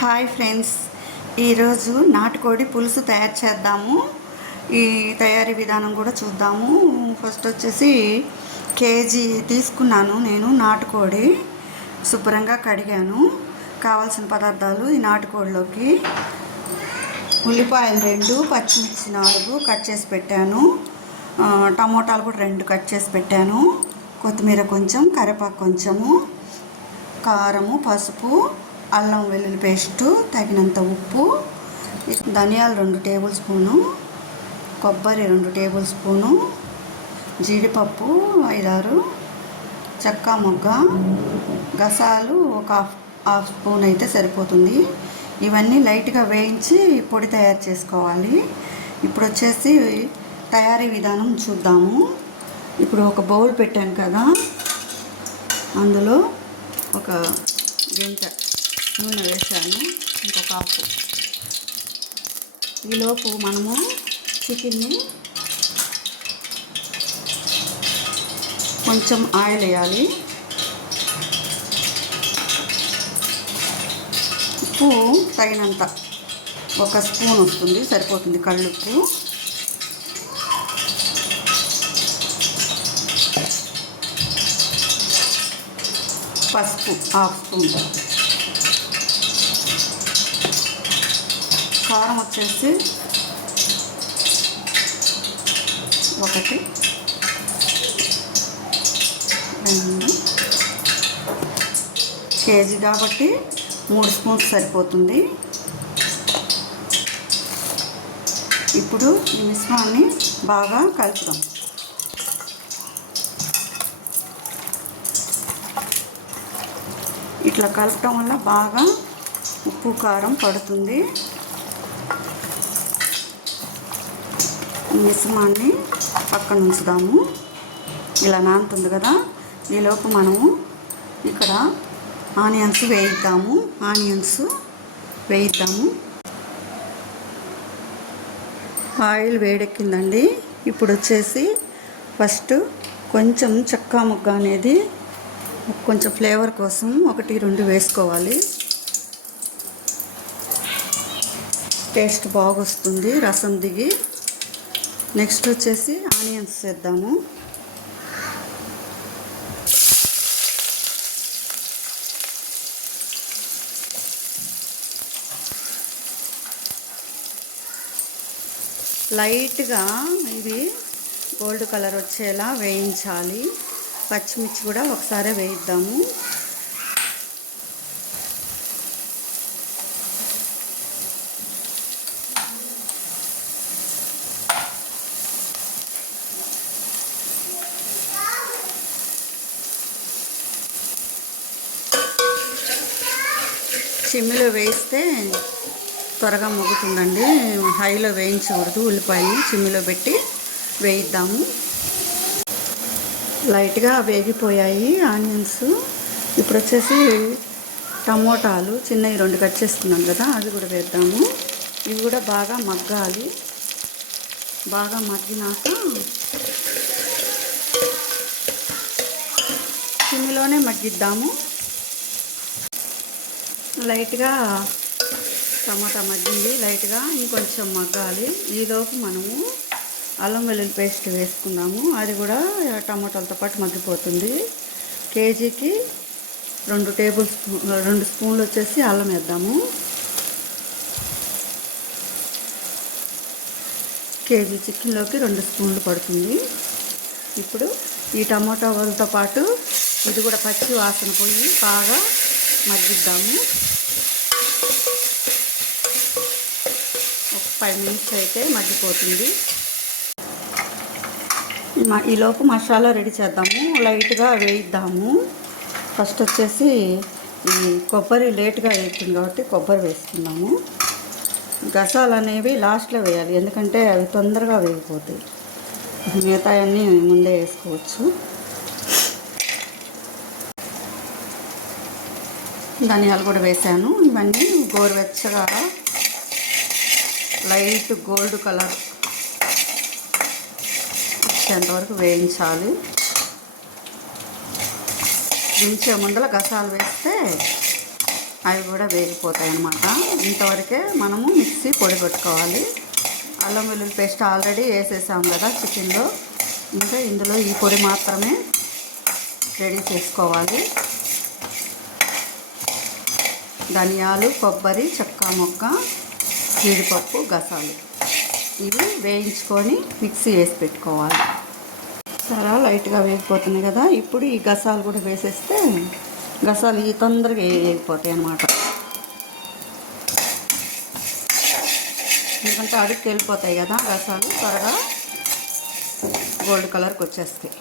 Hi friends, ఈరోజు నాటుకోడి పులుసు తయారు చేద్దాము. ఈ తయారీ విధానం కూడా చూద్దాము. ఫస్ట్ వచ్చేసి కేజీ తీసుకున్నాను నేను నాటుకోడి. శుభ్రంగా కడిగాను. కావాల్సిన పదార్థాలు ఈ నాటుకోడిలోకి ఉల్లిపాయలు 2, పచ్చిమిర్చి 4 కట్ చేసి పెట్టాను. టమోటాలు కూడా 2 కట్ చేసి పెట్టాను. కొత్తిమీర కొంచెం, కరివేపాకు కొంచెము, కారము, పసుపు, అల్లం వెల్లుల్లి పేస్టు, తగినంత ఉప్పు, ధనియాలు 2 టేబుల్ స్పూను, కొబ్బరి 2 టేబుల్ స్పూను, జీడిపప్పు 5-6, చెక్క మొగ్గ, గసాలు ఒక హాఫ్ స్పూన్ అయితే సరిపోతుంది. ఇవన్నీ లైట్గా వేయించి పొడి తయారు చేసుకోవాలి. ఇప్పుడు వచ్చేసి తయారీ విధానం చూద్దాము. ఇప్పుడు ఒక బౌల్ పెట్టాను కదా, అందులో ఒక గంట నూనె వేసాను, ఇంకొక ఆకు. ఈలోపు మనము చికెన్ని కొంచెం ఆయిల్ వేయాలి. ఉప్పు తగినంత 1 స్పూన్ వస్తుంది, సరిపోతుంది కళ్ళుప్పు. పసుపు హాఫ్ స్పూన్. కారం వచ్చేసి 1, 2, కేజీ కాబట్టి 3 స్పూన్స్ సరిపోతుంది. ఇప్పుడు ఈ మిశ్రమాన్ని బాగా కలుపుదాం. ఇట్లా కలపటం వల్ల బాగా ఉప్పు కారం పడుతుంది. మిశ్రమాన్ని పక్కన ఉంచుదాము. ఇలా నానుతుంది కదా, ఈలోపు మనము ఇక్కడ ఆనియన్స్ వేయిద్దాము. ఆయిల్ వేడెక్కిందండి. ఇప్పుడు వచ్చేసి ఫస్ట్ కొంచెం చెక్క ముగ్గ అనేది కొంచెం ఫ్లేవర్ కోసం 1-2 వేసుకోవాలి. టేస్ట్ బాగొస్తుంది రసం దిగి. నెక్స్ట్ వచ్చేసి ఆనియన్స్ వేద్దాము. లైట్గా ఇవి గోల్డ్ కలర్ వచ్చేలా వేయించాలి. పచ్చిమిర్చి కూడా ఒకసారి వేయిద్దాము. చిమ్మిలో వేయిస్తే త్వరగా మగ్గుతుందండి. హైలో వేయించకూడదు. ఉల్లిపాయలని చిమ్మిలో పెట్టి వేయిద్దాము. లైట్గా వేగిపోయాయి ఆనియన్స్. ఇప్పుడు వచ్చేసి టమోటాలు చిన్నవి 2 కట్ చేసుకున్నాం కదా, అవి కూడా వేద్దాము. ఇవి కూడా బాగా మగ్గాలి. బాగా మగ్గినాక చిమ్మిలోనే మగ్గిద్దాము. లైట్గా టమాటా మగ్గింది, లైట్గా ఇంకొంచెం మగ్గాలి. ఈలోపు మనము అల్లం వెల్లుల్లి పేస్ట్ వేసుకుందాము. అది కూడా టమాటాలతో పాటు మగ్గిపోతుంది. కేజీకి 2 స్పూన్లు వచ్చేసి అల్లం వేద్దాము. కేజీ చికెన్లోకి 2 స్పూన్లు పడుతుంది. ఇప్పుడు ఈ టమాటాలతో పాటు ఇది కూడా పచ్చి వాసన పోయి బాగా మగ్గిద్దాము. ఒక 5 మినిట్స్ అయితే మగ్గిపోతుంది. ఈలోపు మసాలా రెడీ చేద్దాము. లైట్గా వేయిద్దాము. ఫస్ట్ వచ్చేసి ఈ కొబ్బరి లేట్గా వేస్తుంది కాబట్టి కొబ్బరి వేసుకుందాము. గసాలు అనేవి లాస్ట్లో వేయాలి, ఎందుకంటే అవి తొందరగా వేగిపోతాయి. మిగతాయన్నీ ముందే వేసుకోవచ్చు. ధనియాలు కూడా వేసాను. ఇవన్నీ గోరువెచ్చగా లైట్ గోల్డ్ కలర్ వచ్చేంతవరకు వేయించాలి. దించే ముందర గసాలు వేస్తే అవి కూడా వేగిపోతాయి అన్నమాట. ఇంతవరకే మనము మిక్సీ పొడి కొట్టుకోవాలి. అల్లం వెల్లుల్లి పేస్ట్ ఆల్రెడీ వేసేసాం కదా చికెన్లో. ఇంకా ఇందులో ఈ పొడి మాత్రమే రెడీ చేసుకోవాలి. ధనియాలు, కొబ్బరి, చెక్క మొక్క, జీడిపప్పు, గసాలు ఇవి వేయించుకొని మిక్సీ వేసి పెట్టుకోవాలి. చాలా లైట్గా వేగిపోతుంది కదా. ఇప్పుడు ఈ గసాలు కూడా వేసేస్తే గసాలు ఈ తొందరగా వేగిపోతాయి అన్నమాట. ఎందుకంటే అడుగుకి వెళ్ళిపోతాయి కదా గసాలు, త్వరగా గోల్డ్ కలర్కి వచ్చేస్తాయి.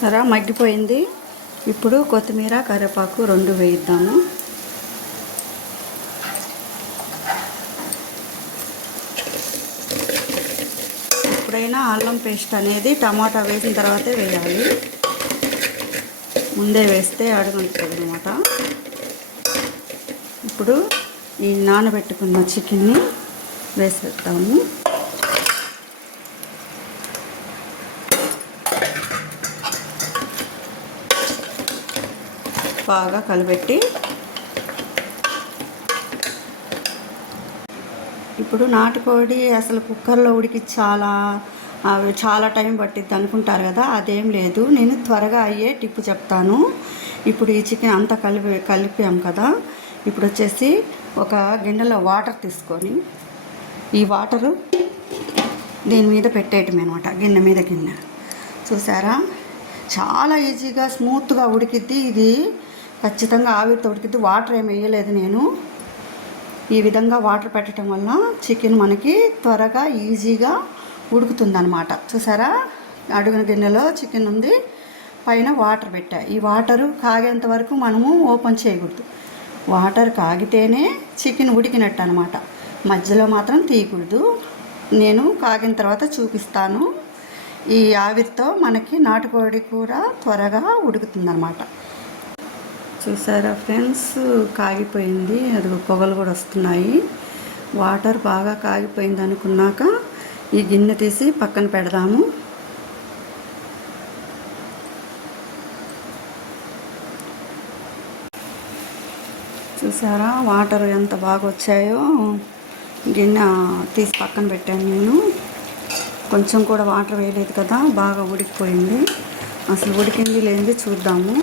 సరే మగ్గిపోయింది. ఇప్పుడు కొత్తిమీర, కరివేపాకు 2 వేయిద్దాము. ఎప్పుడైనా అల్లం పేస్ట్ అనేది టమాటా వేసిన తర్వాతే వేయాలి. ముందే వేస్తే అడుగుంటుంది అన్నమాట. ఇప్పుడు ఈ నానబెట్టుకున్న చికెన్ని వేసేద్దాము. బాగా కలిపెట్టి ఇప్పుడు నాటుకోడి అసలు కుక్కర్లో ఉడికి చాలా టైం పట్టిద్ది అనుకుంటారు కదా. అదేం లేదు, నేను త్వరగా అయ్యే టిప్పు చెప్తాను. ఇప్పుడు ఈ చికెన్ అంతా కలిపాం కదా. ఇప్పుడు వచ్చేసి ఒక గిన్నెలో వాటర్ తీసుకొని ఈ వాటరు దీని మీద పెట్టేయటం అనమాట. గిన్నె మీద గిన్నె చూసారా, చాలా ఈజీగా స్మూత్గా ఉడికిద్ది. ఇది ఖచ్చితంగా ఆవిరితో ఉడికిద్ది. వాటర్ ఏమి వేయలేదు నేను. ఈ విధంగా వాటర్ పెట్టడం వల్ల చికెన్ మనకి త్వరగా ఈజీగా ఉడుకుతుందన్నమాట. చూసారా, అడుగున గిన్నెలో చికెన్ ఉంది, పైన వాటర్ పెట్టా. ఈ వాటరు కాగేంత వరకు మనము ఓపెన్ చేయకూడదు. వాటర్ కాగితేనే చికెన్ ఉడికినట్టు అనమాట. మధ్యలో మాత్రం తీయకూడదు. నేను కాగిన తర్వాత చూపిస్తాను. ఈ ఆవిరితో మనకి నాటుకోడి కూర త్వరగా ఉడుకుతుందన్నమాట. చూసారా ఫ్రెండ్స్, కాగిపోయింది. అది పొగలు కూడా వస్తున్నాయి. వాటర్ బాగా కాగిపోయింది అనుకున్నాక ఈ గిన్నె తీసి పక్కన పెడదాము. చూసారా వాటర్ ఎంత బాగా వచ్చాయో. గిన్నె తీసి పక్కన పెట్టాను నేను. కొంచెం కూడా వాటర్ వేయలేదు కదా, బాగా ఉడికిపోయింది. అసలు ఉడికింది లేనిది చూద్దాము.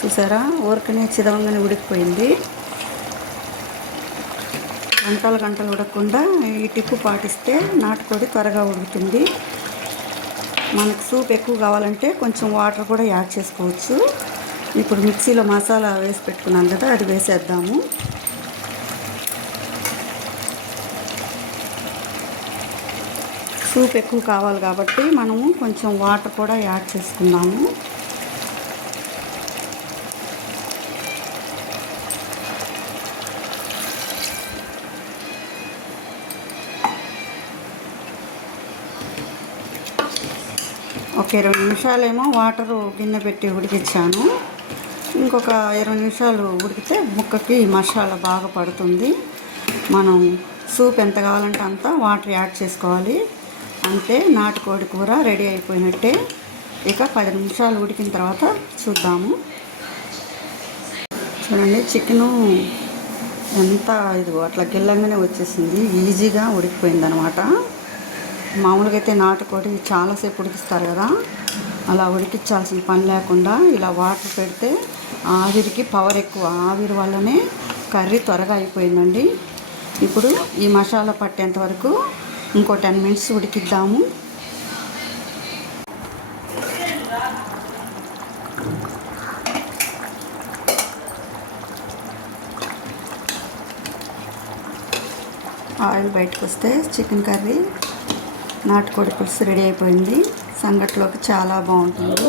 చూసారా, ఊరికనే చిదవంగానే ఉడికిపోయింది. గంటలు ఉడకకుండా ఈ టిప్పు పాటిస్తే నాటుకోడి త్వరగా ఉడుకుతుంది. మనకు సూప్ ఎక్కువ కావాలంటే కొంచెం వాటర్ కూడా యాడ్ చేసుకోవచ్చు. ఇప్పుడు మిక్సీలో మసాలా వేసి పెట్టుకున్నాను కదా, అది వేసేద్దాము. సూప్ ఎక్కువ కావాలి కాబట్టి మనము కొంచెం వాటర్ కూడా యాడ్ చేసుకున్నాము. ఒక 20 నిమిషాలేమో వాటరు గిన్నె పెట్టి ఉడికించాను. ఇంకొక 20 నిమిషాలు ఉడికితే ముక్కకి మసాలా బాగా పడుతుంది. మనం సూప్ ఎంత కావాలంటే అంత వాటర్ యాడ్ చేసుకోవాలి. అంతే, నాటుకోడి కూర రెడీ అయిపోయినట్టే. ఇక 10 నిమిషాలు ఉడికిన తర్వాత చూద్దాము. చూడండి, చికెను ఎంత ఇది అట్లా గిల్లంగానే వచ్చేసింది. ఈజీగా ఉడికిపోయింది అనమాట. మామూలుగా అయితే నాటుకోడి చాలాసేపు ఉడికిస్తారు కదా, అలా ఉడికించాల్సిన పని లేకుండా ఇలా వాటర్ పెడితే ఆవిరికి పవర్ ఎక్కువ. ఆవిరి వల్లనే కర్రీ త్వరగా అయిపోయిందండి. ఇప్పుడు ఈ మసాలా పట్టేంత వరకు ఇంకో 10 మినిట్స్ ఉడికిద్దాము. ఆయిల్ బయటకు వస్తే చికెన్ కర్రీ నాటుకోడి పులుసు రెడీ అయిపోయింది. సంగట్లోకి చాలా బాగుంటుంది.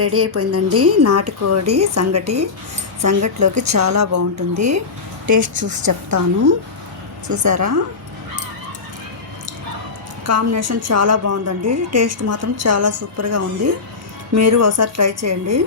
రెడీ అయిపోయిందండి నాటుకోడి సంగట్లోకి చాలా బాగుంటుంది. టేస్ట్ చూసి చెప్తాను. చూసారా, కాంబినేషన్ చాలా బాగుందండి. టేస్ట్ మాత్రం చాలా సూపర్గా ఉంది. మీరు ఒకసారి ట్రై చేయండి.